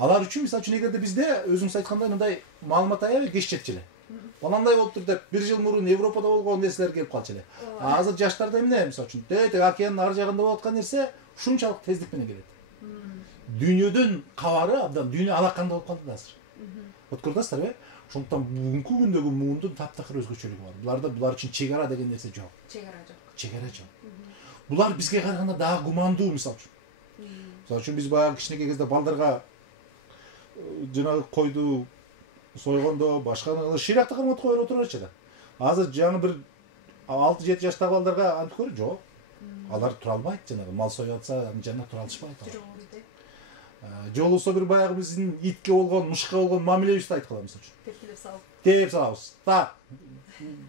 Алар үчүн мисалы үчүн эгерде бизде өзүңүз айткандай мындай маалымат аябай кеч жетчү эле. Баландай болуптур деп 1 жыл мурун Европада болгон нерселер келип калчу эле. Азыр жаштарда эмне мисалы үчүн тетиги океандын ар жагында болуп аткан нерсе ушунчалык тездик менен келет. Дүйнөдөн кабары абдан дүйнө алаканда болуп калды азыр. Өткөрүп атасыздарбы? Ошондуктан бүгүнкү күндөгү муундун таптакыр өзгөчөлүгү бар. Булар үчүн чек ара деген нерсе жок. Чек ара жок. Булар бизге караганда дагы гумандуу мисалы үчүн. Мисалы үчүн биз баягы кичинекей кезде балдарга жанагы койду сойгондо башка шыйракты карматып коюп отура берчү да. Азыр жаңы бир 6-7 жаштагы балдарга антип көрү жок. Алар тура албайт жанагы мал союп атса жанына тура алышпайт. Же болбосо бир баягы биздин итке болгон, мышка болгон мамилебизди айтып калабыз үчүн. Тепкилеп салабыз. Так.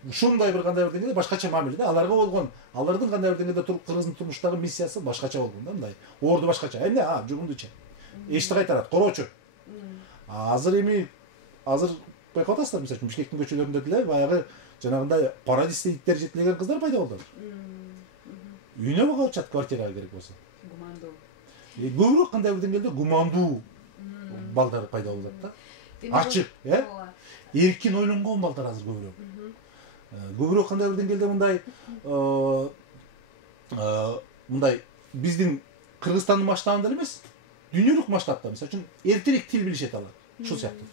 Ушундай бир кандай бир деңгээлде башкача мамиле да. Аларга болгон, алардын кандай бир деңгээлде туруп кыргыздын турмуштагы миссиясы башкача болгон да, мындай. Орду башкача. Эмне? Жугумдучу. Эшти кайтарат, короочу. Азыр байкап атасыздар, мисалы үчүн Бишкектин көчөлөрүндө деле баягы жанагындай парадисте иттер жетилеген кыздар пайда болду. Үйүнө багачат квартирага керек болсо. Гумандуу. Көбүрөөк кандай бир деңгээлде гумандуу балдар пайда болот да. Ачык, эркин ойлонгон балдар азыр көбүрөөк. Көбүрөөк кандай бир деңгээлде мындай биздин Кыргызстандын масштабында эмес, дүйнөлүк масштабта, мисалы үчүн эртерээк тил билишет алар. Ушул сыяктуу.